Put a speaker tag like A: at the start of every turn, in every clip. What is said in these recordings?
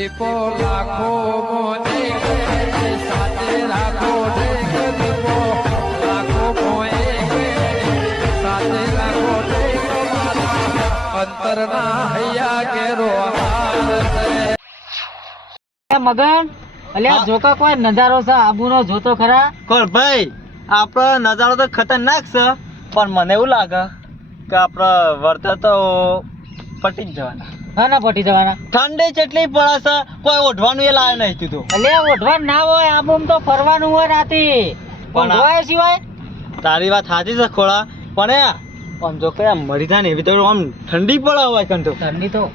A: દીપો લાખો મોને સાથે રાખો દીપો લાખો મોએ સાથે રાખો અંતરના હૈયા કેરો
B: મગન અલ્યા જોકા કોઈ નજારો છે? આબુનો જોતો ખરા?
C: કોણ? ભાઈ આપણો નજારો તો ખતરનાક છે પણ મને એવું લાગે કે આપણે વળતર તો પટી જ જવાના.
B: હા ના પટી જવાના.
C: ઠંડી જેટલી પડે છે કોઈ ઓઢવાનું એ લાય નહીં કીધું તો.
B: ઓઢવાનું ના હોય આબુમ તો ફરવાનું હોય રાતી.
C: પણ આ-
B: સિવાય?
C: તારી વાત સાચી છે ખોળા. પણ આમ જો કે આમ મરી જાય ને એવી તો આમ ઠંડી પડે હોય તો.
B: ઠંડી તો.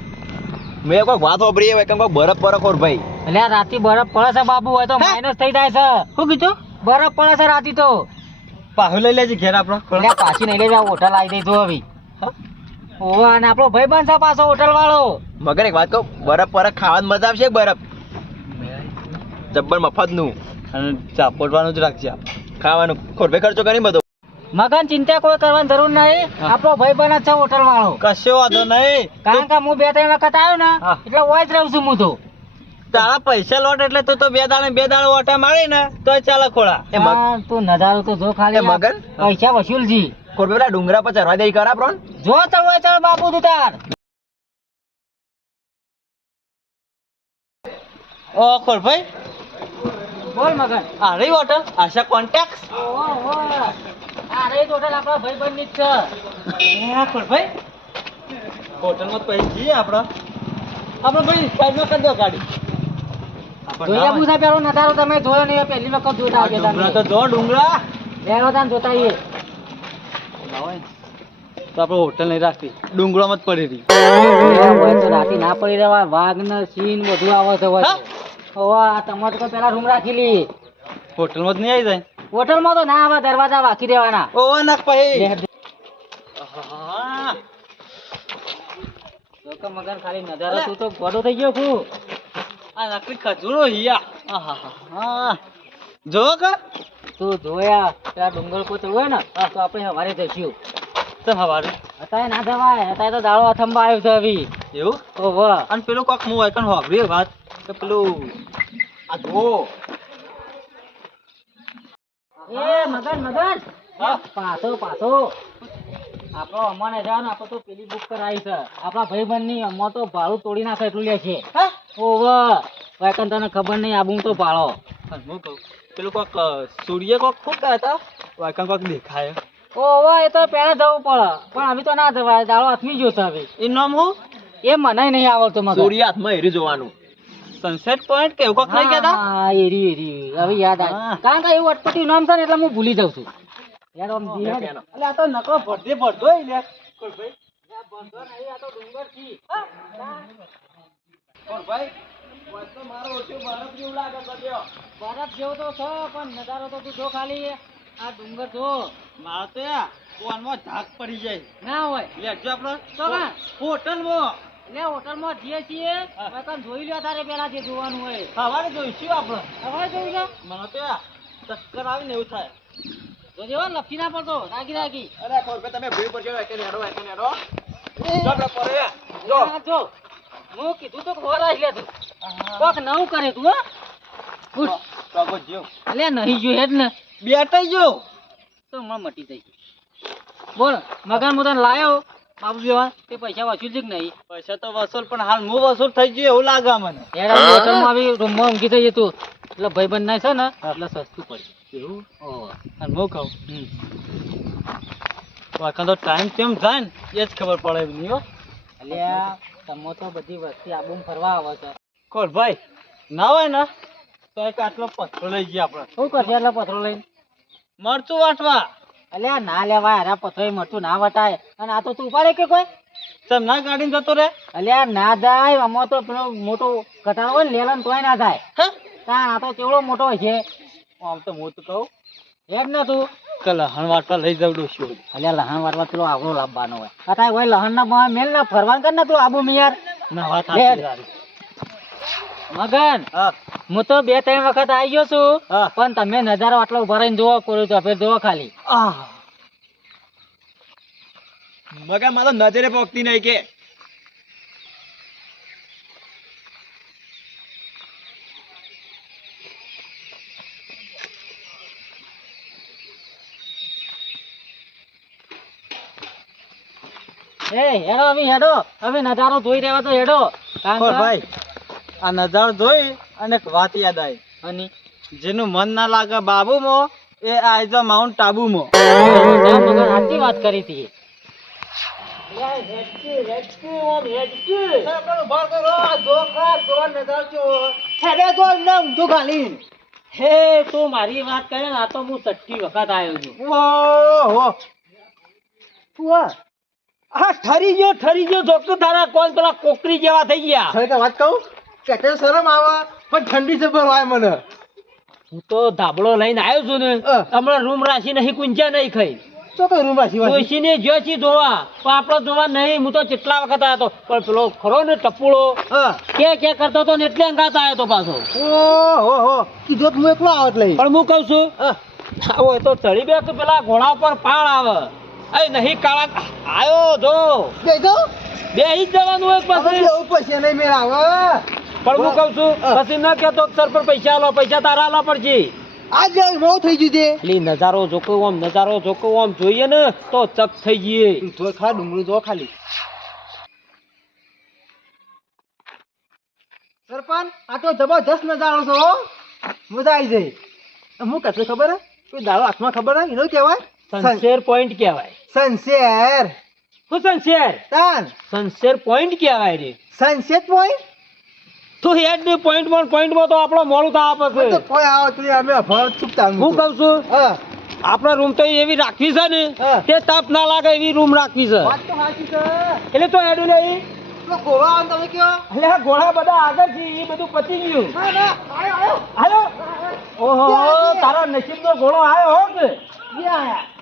C: મેં કોઈ વાત વાપરી હોય કંઈક બરફ બરફ ઓર ભાઈ.
B: અલ્યા રાતી બરફ પડે છે બાબુ હોય તો? માઇનસ થઈ જાય છે.
C: શું કીધું?
B: બરફ પડે છે રાતી તો.
C: પાછું લઈ લેજે ઘેર આપણો
B: પાછી નહીં લઈ જાવ હોટલ આવી દઈ જો હવે? ઓવા અને આપણો ભાઈ બનશે પાછો હોટલ વાળો
C: મગર એક વાત કહું બરફ બરફ ખાવાની મજા આવશે બરફ? જબ્બર મફતનું અને ચાપોટવાનું જ રાખજે ખાવાનું ખોરભે ખર્ચો કરી બધો.
B: મગન ચિંતા કોઈ કરવાની જરૂર નહીં. આપણો ભાઈ બન છે હોટલ વાળો
C: કશો વાંધો નહીં.
B: કારણ કે હું બે ત્રણ વખત આવ્યો ને એટલે હોય જ રહું છું હું તો.
C: તારા પૈસા લોટ એટલે તું તો બે દાડે બે દાડે ઓટા મારી ને તો ચાલે ખોળા.
B: તું નજારો તો જો ખાલી
C: મગન?
B: પૈસા વસૂલજી.
C: ખોરભે પેલા ડુંગરા પર ચરવા દઈ કરા પ્રોન
B: જો ચડવો ચડ બાપુ તું તાર.
C: ઓ ખોરભાઈ
B: બોલ મગન.
C: આ રહી હોટલ? આશા કોન્ટેક્ટ
B: ઓહો, રહી હોટલ આપણા ભાઈ બંધની છે.
C: હા ખોરભાઈ હોટલમાં તો પૈસા જઈએ આપણા. આપણે ભાઈ સાઈડમાં કરી દો ગાડી.
B: જોયા પૂછા પેલો નજારો તમે જોયો નહીં પહેલી વખત જોતા આવજો
C: તો જો ડુંગરા.
B: લેરો તાન જોતા આવીએ.
C: તો આપણે હોટલ નહીં રાખતી ડુંગળામાં જ પડી રહી.
B: એ તો રાતી ના પડી રહેવા વાઘ ને સીન બધું આવે છે તમારે તો પેલા રૂમ રાખી લી.
C: હોટલમાં જ નહીં આવી જાય?
B: હોટલમાં તો ના આવે દરવાજા વાકી દેવાના.
C: ઓ ના ભાઈ
B: તો
C: હા
B: મગર ખાલી નજારો તું તો ગોડો થઈ ગયો છું.
C: આ નકલી ખજૂરો હિયા. આહાહા. જો કે.
B: તું જોયા પેલા ડુંગર પર ચડવું હોય ને તો આપણે સવારે જઈશું.
C: તો સવારે?
B: અત્યારે ના જવાય અત્યારે તો દાળો અથંબા આવ્યો છે હવે
C: એવું?
B: ઓ વાહ
C: અને પેલું કોક હું આઈકન હોભરી વાત? કે પેલું આ જો
B: એ મગન મગન. પાછો પાછો. આપણો અમને જવાનું આપણે તો પેલી બુક કરાવી છે. આપણા ભાઈ ની અમ્મા તો ભાડું તોડી નાખે એટલું લે છે.
C: ઓ
B: ઓવ તને ખબર નહીં આબુ તો
C: ભાડો. હું કહું પેલું કોક સૂર્ય કોક ખૂબ હતા? વાયકન કોક દેખાય.
B: ઓવ એ તો પહેલા જવું પડે. પણ હવે તો ના જવાય. દાળો હાથમી ગયો હવે.
C: એ નામ હું
B: એ મને નહીં આવડતો મને
C: સૂર્ય હાથમાં હેરી જોવાનું. સનસેટ પોઈન્ટ કે એવું કોક નહીં કહેતા
B: હા એરી એરી. હવે યાદ આવે. કારણ કે એવું અટપટી નામ છે ને એટલે હું ભૂલી જાઉં છું. યાર આમ જી
C: એટલે આ તો નકરો ભરતે ભરતો ય લે. કોણ ભાઈ ભરતો નહીં આ તો ડુંગર લાગે સદ્યો
B: બરફ જેવો તો છો પણ નજારો તો તું જો ખાલી. આ ડુંગર જો.
C: મારો તો ફોનમાં ધાક પડી જાય.
B: ના હોય.
C: લેજો આપણે
B: તો?
C: હોટલમાં.
B: એટલે હોટલમાં જઈએ છીએ.
C: હા.
B: જોઈ લ્યો તારે પેલા જે જોવાનું હોય.
C: સવારે જોઈશું આપણે.
B: સવારે જોઈ લો
C: મને તો ચક્કર આવે ને એવું થાય.
B: તો જેવો લપસી ના પડતો. રાગી રાગી.
C: અરે કોણ તમે ભૂલ પડશો એટલે નેડો એકે નેડો. જો આપણે પડે જો.
B: જો. હું કીધું તો ખબર આવી લે તું. કોક નવું કરે તું
C: જીવ
B: નહીં જ ને
C: બેટાઈ જો
B: તો હમણાં મટી જઈ બોલ મગન હું તને લાયો? બાબુ જેવા તે પૈસા વસૂલ છે કે નહીં?
C: પૈસા તો વસૂલ પણ હાલ હું વસૂલ થઈ ગયો એવું લાગે મને.
B: આ હોટલમાં આવી રૂમમાં ઊંઘી થઈ જતું. એટલે ભાઈ બંધ ના છે ને એટલે સસ્તું પડે.
C: એવું?
B: ઓ.
C: અને હું કહું. વાકા તો ટાઈમ કેમ જાય ને? એ જ ખબર પડે એમની હો.
B: અલ્યા તમે તો બધી વસ્તી આબુમ ફરવા આવે છે.
C: કોણ ભાઈ? ના હોય ને? તો એક આટલો પથરો લઈ ગયા આપણે.
B: શું કરશે એટલે પથરો લઈને?
C: મરચું વાટવા.
B: અલ્યા ના લેવાય. અરે પથરો મરચું ના વટાય. અને આ તો તું ઉપાડે કે કોઈ?
C: તમ ના ગાડીને જતો રે
B: અલ્યા ના જાય. આમાં તો પેલો મોટો કટારો હોય ને લેલન તોય ના જાય.
C: હા?
B: આ તો કેવડો મોટો છે.
C: આમ તો હું તો કહું.
B: હેડ ને તું?
C: કે લહણ વાટવા લઈ જાવ ડોસ્યો
B: અલ્યા લહણ વાટવા પેલો આવડો લાવવાનો હોય. અતાય હોય લહણ ના મેલ ના ફરવાનું કર ને તું આબુ મિયાર.
C: ના વાત.
B: મગન
C: હું.
B: તો બે ત્રણ વખત આવી છું પણ તમે નજારો આટલો ભરાઈને જોવો કોરું તો જોવો ખાલી.
C: મગન મારો નજરે પોકતી નહીં કે.
D: હેડો હવે હેડો. હવે નજારો જોઈ રહેવા તો હેડો.
E: ભાઈ? આ નજારો જોઈ અને વાત યાદ આવી.
D: અને
E: જેનું મન ના લાગે બાબુમાં એ આઈ માઉન્ટ ટાબુમાં.
D: જામ મગર સાચી વાત કરી હતી. હે તું મારી વાત કરે ને આ તો હું છઠ્ઠી વખત આવ્યો છું.
E: ઓહો.
D: હા ઠરી ગયો ઠરી ગયો જોક તારા કોણ પેલા કોકરી જેવા થઈ ગયા.
E: વાત કહું? કે શરમ આવે પણ ઠંડી છે ભરવાય મને.
D: હું તો ધાબળો લઈને આવ્યો છું ને હમણાં રૂમ રાશી નહીં કુંજા નહીં ખાઈ.
E: તો કઈ રૂમ રાશી
D: ડોશીને જો છી જોવા પણ આપણો જોવા નહીં હું તો કેટલા વખત આવ્યો હતો પણ પેલો ખરો ને ટપુડો કે કે કરતો હતો ને એટલે અંગાત આવ્યો તો પાછો.
E: ઓહો હો. કીધું હું એકલો આવત લઈ
D: પણ હું કહું છું આવો તો ચડી બે કે પેલા ઘોડા ઉપર પાળ આવે. એ નહીં કાળા આયો જો.
E: બે તો
D: બે જ જવાનું પછી.
E: એવું પછી નહીં મેળ આવે
D: પણ હું કઉ છું પછી ન કેતો સર પર પૈસા આલો પૈસા તારા આલવા પડશે
E: આજે મોં થઈ ગયું છે.
D: એટલે નજારો જોકો આમ નજારો જોકો આમ જોઈએ ને તો ચક થઈ જઈએ
E: તો ખા ડુંગળી જો ખાલી. સરપંચ આ તો જબરજસ્ત નજારો છો મજા આવી જાય. હું કહેતો ખબર હે? કોઈ દાડો હાથમાં ખબર હે? એનો કહેવાય?
D: સનસેર પોઈન્ટ કહેવાય.
E: સનસેર
D: શું સનસેર
E: તાન.
D: સનસેર પોઈન્ટ કહેવાય રે.
E: સનશેર પોઈન્ટ
D: તો હેડની પોઈન્ટમાં પોઈન્ટમાં તો આપણો મોડું થવા
E: આપે
D: છે.
E: કોઈ આવો તો અમે ફળ ચૂપતા
D: હું કહું છું
E: હા.
D: આપણે રૂમ તો એવી રાખવી છે ને કે તાપ ના લાગે એવી રૂમ રાખવી છે.
E: વાત તો સાચી છે.
D: એટલે તો હેડું નહીં
E: ગોળા તમે કયો.
D: એટલે આ ઘોડા બધા આગળ છે એ બધું પતી ગયું. હાલો. ઓહો તારા નસીબ નો ઘોડો આવ્યો હો કે?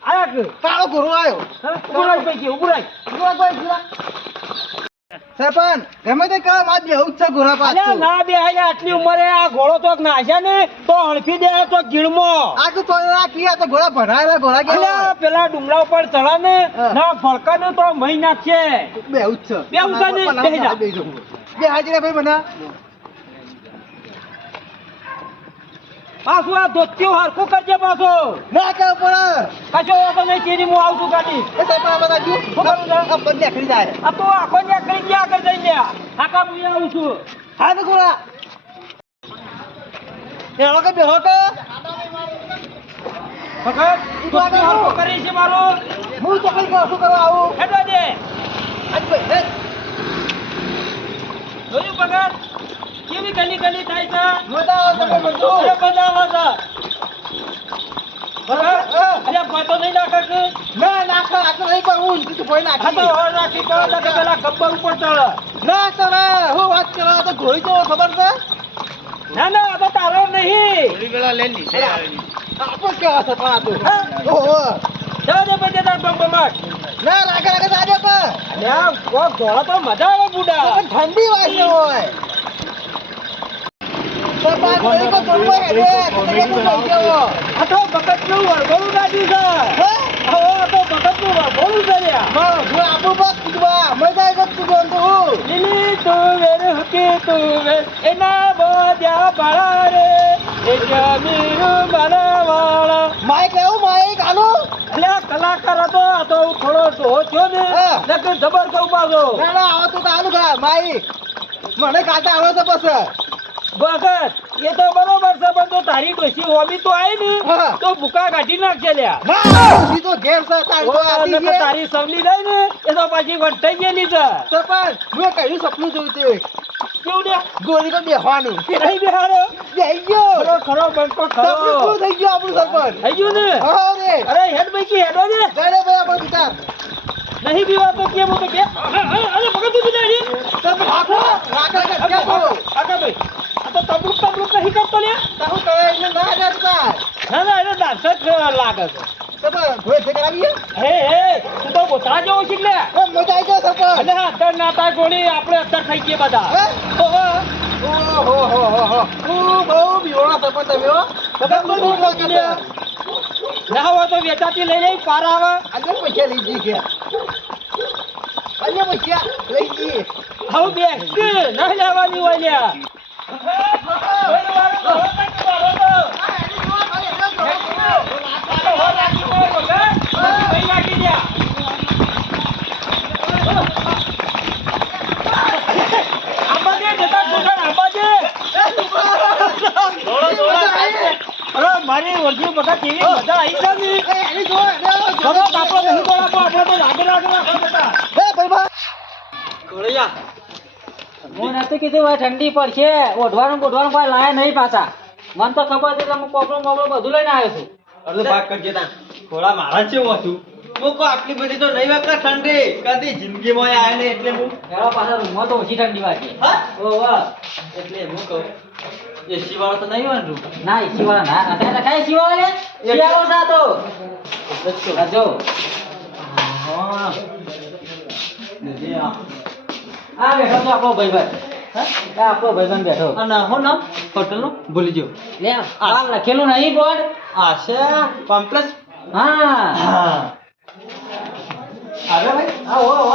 E: આયા
D: કે?
E: કાળો ગોળો આવ્યો.
D: હા, ઉભું રાખ પૈકી ઉભું રાખ.
E: ગોળા કોઈ ગોળા સરપંચ ગમે તે કહો માર બેહું જ છે ગોળા
D: અલ્યા ના બે આટલી ઉંમરે આ ઘોડો તો નાશ્યા ને તો હળફી દે તો ગીણમો.
E: આ તો તો રાખી આ તો ઘોડા ભરાયેલા ઘોડા ગયા
D: પેલા ડુંગરા ઉપર ચડા ને. ના ફળકા ને તો મહી નાખશે.
E: બેહું જ છે.
D: બેહું છે ને?
E: બે હાજરી ભાઈ બના
D: પાછું આ ધોતિયું હરખું કરજે પાછો.
E: ના કે પણ
D: કશો વાંધો નહીં ચીરી હું આવું છું ગાડી.
E: એ સાહેબ આ બધા જો
D: કરું?
E: આ બંને આખરી જાય.
D: આ તો આખો ને કરી ગયા આગળ જઈ ગયા આખા હું આવું છું.
E: હા તો ગોળા એ હવે કે બેહો કે?
D: ભગત ધોતિયું હરખું કરી છે મારો.
E: હું તો કઈ કહું શું કરવા આવું.
D: હેડો દે.
E: આજ ભાઈ હે
D: જોયું ભગત? કેવી ગલી ગલી થાય છે
E: મોટા તમે બધું
D: એ બધા છે અરે પાટો નહીં નાખે કે
E: ના નાખે આ નહીં પણ હું તું કોઈ
D: આ તો
E: નાખી
D: હોર રાખી પડે તો પેલા ગબ્બર ઉપર ચડે
E: ના ચડે હું વાત કરવા તો ઘોઈ તો ખબર છે
D: ના ના આ તો તારો નહીં
E: આપો કેવા છે પણ આ તો
D: હા?
E: ઓહો
D: જવા દે પછી તાર બમ બમાટ
E: ના રાખે રાખે સાડે પર
D: ના કો ધોળો તો મજા આવે બુડા
E: ઠંડી વાગે હોય તો પાછો એ તો જોડવો હેડે તો કે તું લઈ ગયો
D: આ તો ભગતનું વળગોળું કાઢ્યું છે
E: હે
D: હવે આ તો ભગતનું વળગોળું છે
E: હું આપું બસ કૂદવા મજા ગઈ કૂદવાનું તો
D: લીલી તુવેર હુકી તુવેર એના બોદ્યા બાળા રે એ જમીન બનાવાળા
E: માઈક લેવું માઈક આલો.
D: અલ્યા કલાકાર હતો તો હું થોડો ડોહો થયો ને. નકર જબર કહું પાછો.
E: ના ના આવો તો આલું ગા માઈક મને કાતા આવે છે પછી.
D: ભગત એ તો બરોબર છે પણ તો તારી ડોસી હોમી તો આવી ને તો ભૂકા કાઢી નાખશે લ્યા.
E: તો ઘેર છે તારી
D: સવલી રહી ને એ તો પાછી વંટાઈ ગયેલી છે.
E: સરપંચ મેં કહ્યું સપનું જોયું તે
D: કેવું ને
E: ગોળી તો બેહવાનું.
D: કે નહીં બેહાડો.
E: બેહી ગયો.
D: ખરો ખરો બંકો ખરો.
E: સપનું થઈ ગયું આપણું સરપંચ?
D: થઈ ગયું ને? અરે. હેડ પૈકી હેડો ને.
E: જાણે ભાઈ આપણે પિતા
D: નહીં પીવા તો કેમ તો કે અરે અરે ભગત બીજા નહીં
E: સરપંચ રાખો. રાખો રાખો ક્યાં બોલો
D: આગળ ભાઈ. તો તબલુક તબલુક નહીં કરતો લે
E: તારું કરે એટલે ના જતા
D: ના ના એને ડાન્સર જ લાગે છે.
E: સરપંચ ભોય છે કરાવીએ
D: હે હે તું તો ગોતરા જો છે લે
E: એ મજા આવી જાય સરપંચ
D: અને અત્યાર નાતા ગોળી આપણે અત્યાર થઈ ગયા બધા? ઓહો
E: ઓહો હો હો હો. હું બહુ બીવડા સરપંચ તમે હો સરપંચ બહુ લાગે
D: ના તો વેચાતી લઈ લઈ કાર આવે
E: અંદર પૈસા લઈ જઈ ગયા અહીંયા પૈસા લઈ જઈ
D: હવે બે નહીં લેવાની હોય ને આંબાજી જતા છોકરા લ્યા
E: હા
B: બધા કેવી મજા આવી છે ને ખરો બાપો નહીં બોલાવો આપણે તો લાગે લાગે રાખો બધા. હું નથી કીધું ભાઈ ઠંડી પડશે. ઓઢવાનું બોઢવાનું કોઈ લાય નહીં પાછા. મને તો ખબર છે એટલે હું કોપડું બોપડું બધું લઈને આવ્યો છું.
C: અડધો ભાગ કરજે તા થોડા મારા છે. હતું હું કો આટલી બધી તો નહીં વાગતા ઠંડી. કદી જિંદગીમાં આવે ને એટલે હું
B: એવા પાછા રૂમમાં તો ઓછી ઠંડી વાગે.
C: હા?
B: ઓ વાહ.
C: એટલે હું કહું. એસી વાળો તો નહીં હોય ને
B: એ શિવાળા ના. અત્યારે કઈ શિવાળા લે શિયાળો છે આ તો આ જો
C: હા આ
B: બેઠો તો આપણો ભાઈબંધ. હા? આપણો ભાઈબંધ બેઠો.
C: અને હું નામ હોટલનું? ભૂલી ગયો.
B: લે આ લખેલું નહીં બોર્ડ.
C: આ છે કોમ્પ્લેક્સ
B: હા.
C: હા. ભાઈ?
B: આવો આવો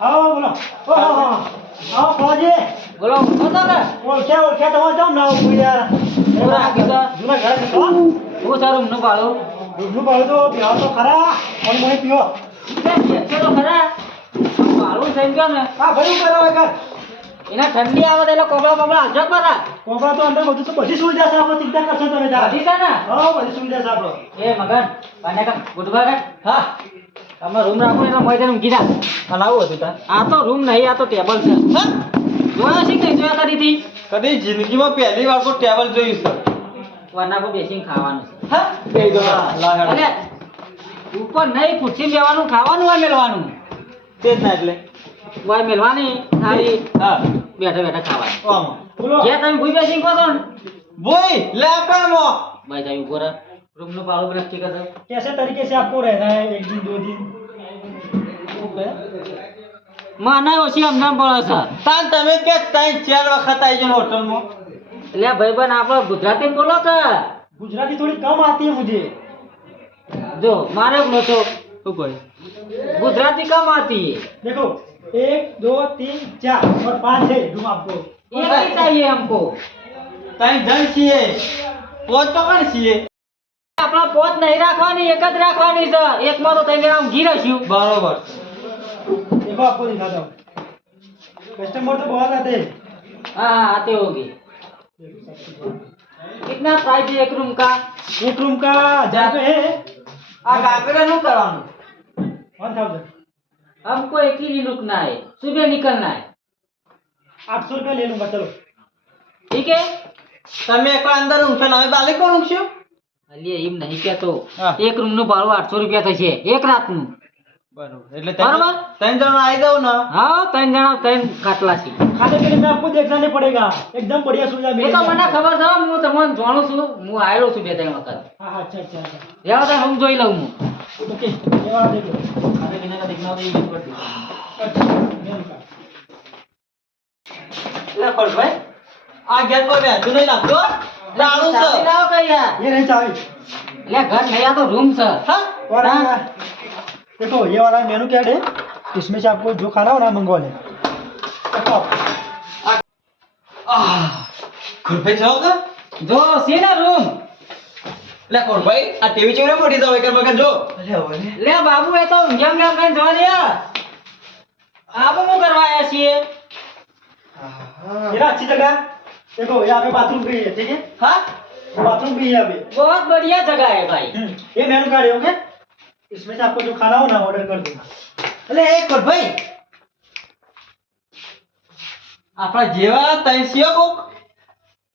F: હા. બોલો. હા. ફોજી.
B: બોલો બોલો કે
F: ઓળખ્યા ઓળખ્યા તમારે જાવ ના આવું યાર.
B: હું રાખી તો?
F: જૂના ઘરે નીકળો
B: હું સારું નું પાડું?
F: દૂધનું ભાડું તો પીવા તો ખરા. પણ મને પીવો.
B: બેસો તો ખરા? પાડું થઈ ગયો ને?
F: હા ભાઈ ઉપર આવે કર.
B: એના ઠંડી આવે તો એટલે કોબળા કોબળા હાજર કરા
F: કોપરા તો અંદર બધું તો બધી સુવિધા છે આપણે ચિંતા કરશો તમે જા
B: બધી છે ને?
F: હા બધી સુવિધા છે આપણો
B: એ મગન પાને ગુડભા કર. હા. તમે રૂમ રાખો એટલે મોય તેનું
C: અને આવું હતું તાર.
B: આ તો રૂમ નહીં આ તો ટેબલ છે. જોયા છે કે જોયા કરી હતી?
C: કદી જિંદગીમાં પહેલી વાર તો ટેબલ જોયું છે.
B: વરના પર બેસીને ખાવાનું છે.
C: હા? બે
B: અરે ઉપર નહીં ખુરશી બેવાનું ખાવાનું હોય મેળવાનું?
C: તે જ ના એટલે.
B: હોય મેળવાની થાળી
C: હા.
B: બેઠા બેઠા ખાવાનું.
C: આમ
F: બોલો
B: જે તમે ભૂઈ બેસીને કહો છો ને.
C: બોય લે કામો
B: ભાઈ તમે ઊભો રહે રૂમનું ભાડું બી નક્કી કરજો
F: कैसे तरीके से आपको रहना है एक दिन दो दिन
B: મને ઓછી હમણાં પડે છે
C: તાન તમે કે ત્રણ ચાર વખત આવી જાવ હોટલમાં
B: એટલે ભાઈબંધ આપણે ગુજરાતી બોલો કે
F: गुजराती थोड़ी कम आती है मुझे
B: જો મારે બોલો છો
C: શું કહે
B: ગુજરાતી કમ આતી
F: देखो एक दो तीन चार और पाँच है रूम आपको
B: है एक ही चाहिए हमको
C: ત્રણ જણ છીએ પોચ તો કોણ છીએ
B: આપણા પોત નહીં રાખવાની એક જ રાખવાની છે એકમાં તો ત્રણ જણા ઘી રસ્યું
C: બરોબર
F: देखो आपको दिखाता हूँ कस्टमर तो बहुत आते हैं
B: हाँ हाँ आते होगी कितना प्राइस है एक रूम का
F: एक रूम का हजार पे है
C: આ કાકરે શું કરવાનું
F: वन थाउजेंड
B: हमको एक ही दिन रुकना है सुबह निकलना है
F: आठ सौ रुपया ले लूंगा चलो
B: ठीक है
C: તમે એકલા અંદર ઊંઘશો ને અમે બાલિક કોણ ઊંઘશું
B: અલે એમ નહીં
C: કેતો.
B: એક રૂમનું ભાડું આઠસો રૂપિયા થશે એક રાતનું
C: બરોબર. એટલે ત્રણ જણા આવી જાવ ને.
B: હા ત્રણ જણા ત્રણ ખાટલા છે. ખબર છે હું તમને જાણું છું. હું આવેલો છું બે ત્રણ વખત.
F: હા હા અચ્છા
B: અચ્છા એવા તો જોઈ લઉં. હું
C: ભાઈ. આ ગેર કોઈ બે હજુ નહીં લાગતો? લાડુ છે
B: ચાવી લાવો કઈ યાર
F: ये नहीं चाबी
B: એટલે ઘર નહીં આ તો રૂમ છે
C: હા
F: और
B: हाँ।
F: हाँ। देखो ये वाला मेनू कार्ड है इसमें से आपको जो खाना हो ना मंगवा ले देखो आप।
C: આહ, ખુરભાઈ જાઓ કે
B: જો છે ને રૂમ
C: લે ખુરભાઈ આ ટીવી ચેવડે મોટી જાવ એકર મગન જો અરે હવે
B: લે બાબુ એ તો ઊંઘ્યા ઊંઘ્યા કઈ જોવા દે આપ શું કરવા આવ્યા છીએ
F: ये ना अच्छी जगह देखो यहाँ पे बाथरूम भी है ठीक है
C: હા
F: बाथरूम भी है यहाँ पे
B: बहुत बढ़िया जगह है भाई
F: हम्म, ये मेनू कार्ड है ओके इसमें से आपको जो खाना हो ना ऑर्डर कर दूंगा
C: એટલે એ ખુરભાઈ આપણા જેવા ત્રણ છીએ કોક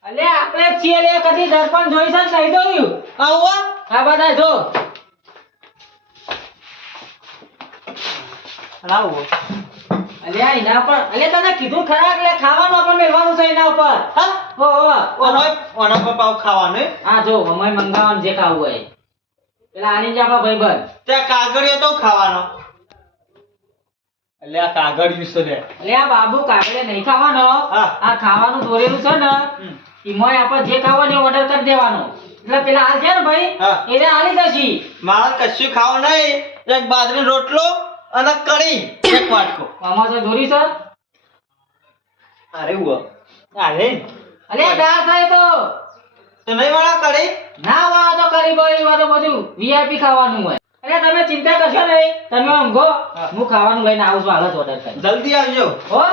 B: અલે આપણે જ છીએ લે કદી દર્પણ જોઈ છે ને નહીં જોયું
C: આવો
B: આ બધા જો
C: આવો
B: અલે આ એના પર અલ્યા તને કીધું ખરા એટલે ખાવાનું આપણે મેળવાનું છે એના ઉપર?
C: હા?
B: ઓ ઓ
C: ઓનો પર પાવ ખાવાનું
B: આ જો અમે મંગાવવાનું જે ખાવું હોય. પેલા આની જે આપણા ભાઈબંધ.
C: ત્યાં કાગળિયો તો ખાવાનો. આ કાગળિયું છે રે
B: અલ્યા આ બાબુ કાકડે નહીં ખાવાનો. આ ખાવાનું દોરેલું છે ને
C: હમ.
B: આપણે જે ખાવાનું ઓર્ડર કરી દેવાનો. એટલે પેલા હાલ છે ને ભાઈ
C: હા.
B: એને આલી જશે.
C: મારે કશું ખાવું નહીં. એક બાજરી રોટલો અને કઢી. એક વાટકો
B: તો દોરી છે?
C: અરે ઉવા. અરે.
B: અલે દાળ થાય તો.
C: તો નહીં વાળા કઢી?
B: ના વાળો તો કરી બળી વાળો બધું વીઆઈપી ખાવાનું હોય. અરે તમે ચિંતા કરશો નહીં. તમે ઊંઘો.
C: હું.
B: ખાવાનું લઈને આવું છું હાલ જ ઓર્ડર કરી
C: જલ્દી આવજો.
B: હો?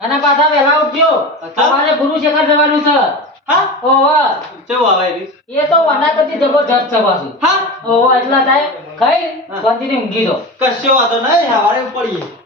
B: અને પાછા વહેલા ઉઠજો. તમારે ગુરુ શેખર જવાનું છે.
C: હા?
B: ઓહો
C: કેવું આવે?
B: એ તો વના કરતી જબરજસ્ત છે પાછું.
C: હા?
B: એટલા થાય. ખાઈ શાંતિથી ઊંઘી દો.
C: કશો વાતો નહીં સવારે પડીએ.